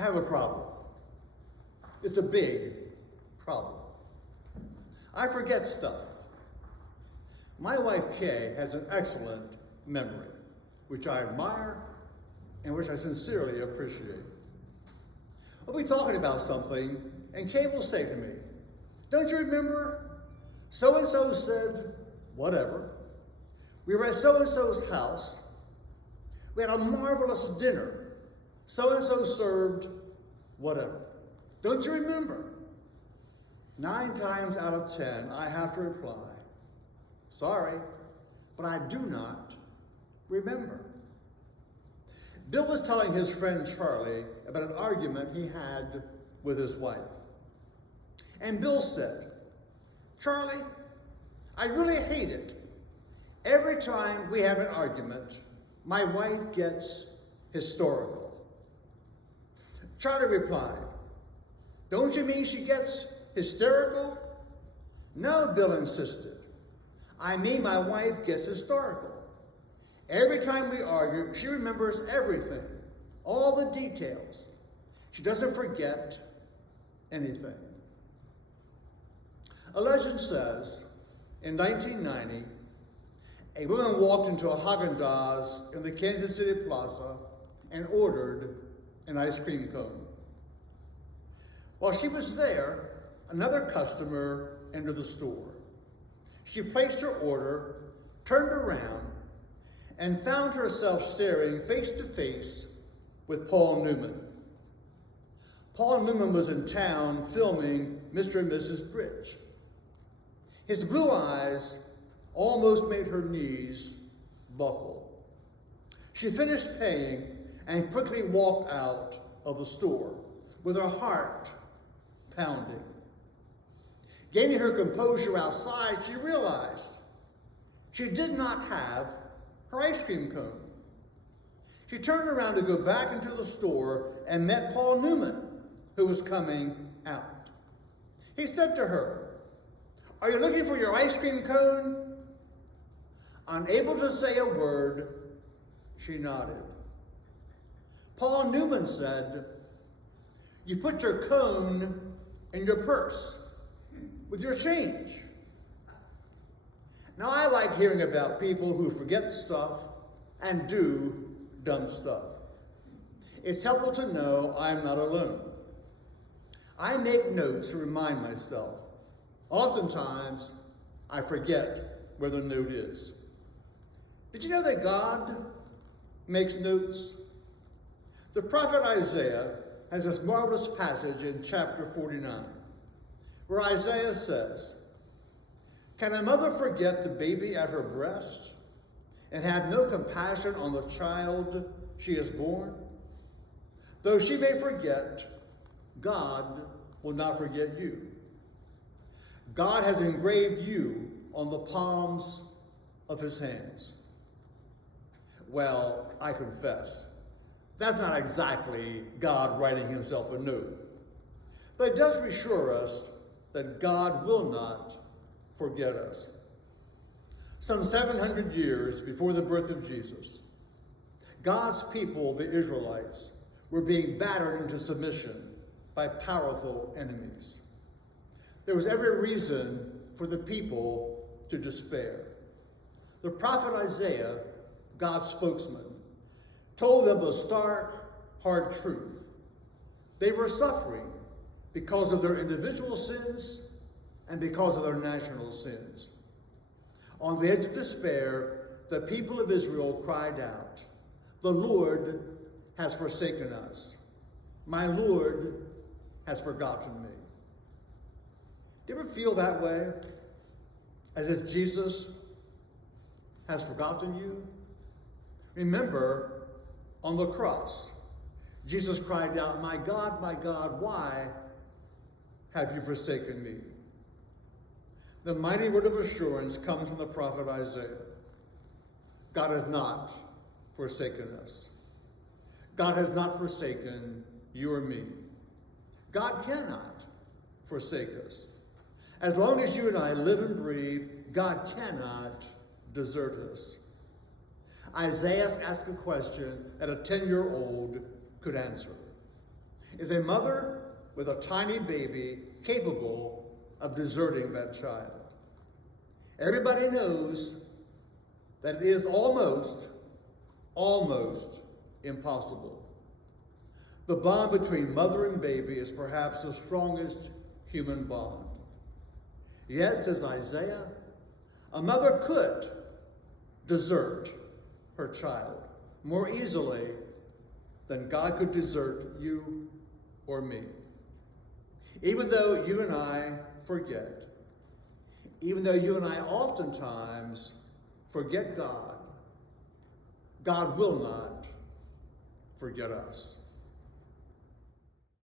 I have a problem. It's a big problem. I forget stuff. My wife, Kay, has an excellent memory, which I admire and which I sincerely appreciate. We'll be talking about something, and Kay will say to me, "Don't you remember? So-and-so said whatever. We were at so-and-so's house. We had a marvelous dinner. So-and-so served whatever. Don't you remember?" 9 times out of 10, I have to reply, "Sorry, but I do not remember." Bill was telling his friend Charlie about an argument he had with his wife. And Bill said, "Charlie, I really hate it. Every time we have an argument, my wife gets historical." Charlie replied, "Don't you mean she gets hysterical?" "No," Bill insisted. "I mean my wife gets historical. Every time we argue, she remembers everything, all the details. She doesn't forget anything." A legend says, in 1990, a woman walked into a Haagen-Dazs in the Kansas City Plaza and ordered an ice cream cone. While she was there, another customer entered the store. She placed her order, turned around, and found herself staring face to face with Paul Newman. Paul Newman was in town filming Mr. and Mrs. Bridge. His blue eyes almost made her knees buckle. She finished paying and quickly walked out of the store with her heart pounding. Gaining her composure outside, she realized she did not have her ice cream cone. She turned around to go back into the store and met Paul Newman, who was coming out. He said to her, "Are you looking for your ice cream cone?" Unable to say a word, she nodded. Paul Newman said, "You put your cone in your purse with your change." Now, I like hearing about people who forget stuff and do dumb stuff. It's helpful to know I'm not alone. I make notes to remind myself. Oftentimes, I forget where the note is. Did you know that God makes notes? The prophet Isaiah has this marvelous passage in chapter 49, where Isaiah says, "Can a mother forget the baby at her breast and have no compassion on the child she has born? Though she may forget, God will not forget you. God has engraved you on the palms of his hands." Well, I confess, that's not exactly God writing himself a note. But it does reassure us that God will not forget us. Some 700 years before the birth of Jesus, God's people, the Israelites, were being battered into submission by powerful enemies. There was every reason for the people to despair. The prophet Isaiah, God's spokesman, told them the stark, hard truth. They were suffering because of their individual sins and because of their national sins. On the edge of despair, the people of Israel cried out, "The Lord has forsaken us. My Lord has forgotten me." Do you ever feel that way? As if Jesus has forgotten you? Remember, on the cross, Jesus cried out, my God, why have you forsaken me?" The mighty word of assurance comes from the prophet Isaiah. God has not forsaken us. God has not forsaken you or me. God cannot forsake us. As long as you and I live and breathe, God cannot desert us. Isaiah asked a question that a 10-year-old could answer. is a mother with a tiny baby capable of deserting that child. Everybody knows that it is almost impossible. The bond between mother and baby is perhaps the strongest human bond. Yet, says Isaiah, a mother could desert her child more easily than God could desert you or me. Even though you and I forget, even though you and I oftentimes forget God, God will not forget us.